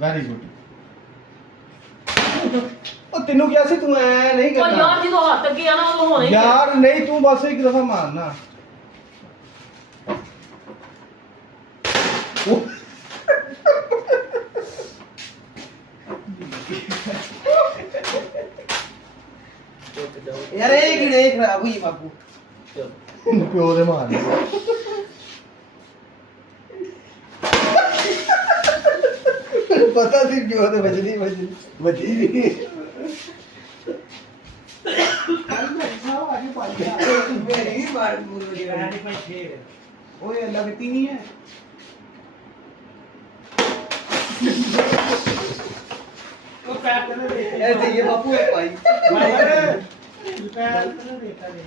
Very good. ਉਹ ਤੈਨੂੰ ਕਿਹਾ ਸੀ ਤੂੰ ਐ ਨਹੀਂ ਉਹ ਕਰਨਾ ਯਾਰ ਜਦੋਂ ਹੱਥ ਅੱਗੇ ਆਣਾ ਉਦੋਂ ਹੋਣਾ ਹੀ ਯਾਰ ਨਹੀਂ ਤੂੰ ਬਸ ਇੱਕ ਦਫਾ ਮਾਰਨਾ यार एक खराब हुई बापू प्यो दे मार पता सी प्यो दे बजनी बजी नहीं मेरी बात बोल रही है ओए अल्लाह की नहीं है वो पैर तो नहीं ऐसे ये बापू है भाई पैर तो नहीं देखा रे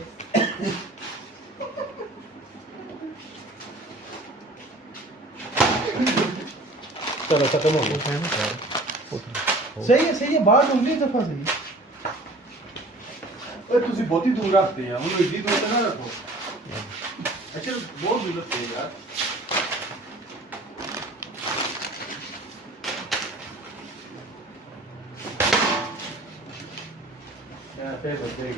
चलो खत्म हो गया सही है बाहर उंगली दफा सही ओए ਤੁਸੀਂ ਬਹੁਤ ਹੀ ਦੂਰ ਰੱਖਦੇ ਆ ਉਹਨੂੰ ਇੱਡੀ ਦੂਰ ਨਾ ਰੱਖੋ ਅੱਛਾ ਬਹੁਤ ਦੂਰ ਰੱਖਦੇ ਯਾਰ ਫੇਰ ਬੱਚੇ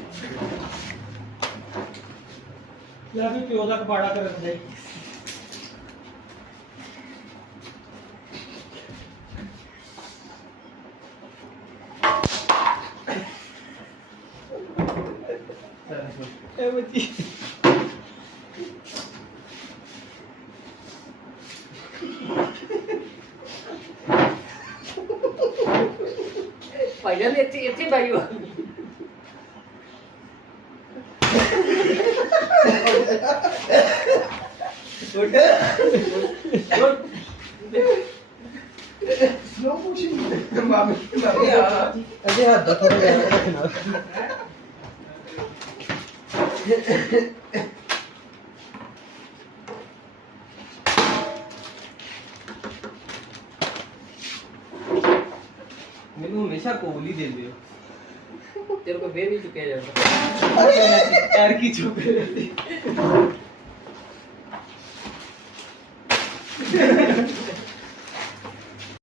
ਯਾਰ ਵੀ ਪਿਓ ਦਾ ਕਬਾੜਾ ਕਰਨ ਦੇ ਇਹ ਬੱਚੀ ਭਾਈਆਂ ਨੇ ਇੱਥੇ ਬਾਈ ਵਾ स्लो मोशन मामी अजय हाथ दा थोड़ा ज्यादा रखना ਮੈਨੂੰ ਹਮੇਸ਼ਾ ਕੋਲ ਹੀ ਦਿੰਦੇ ਹੋ ਤੇਰੇ ਕੋ ਬੇਬੀ ਚੁੱਕਿਆ ਜਾਂਦਾ पैर की चुप रहती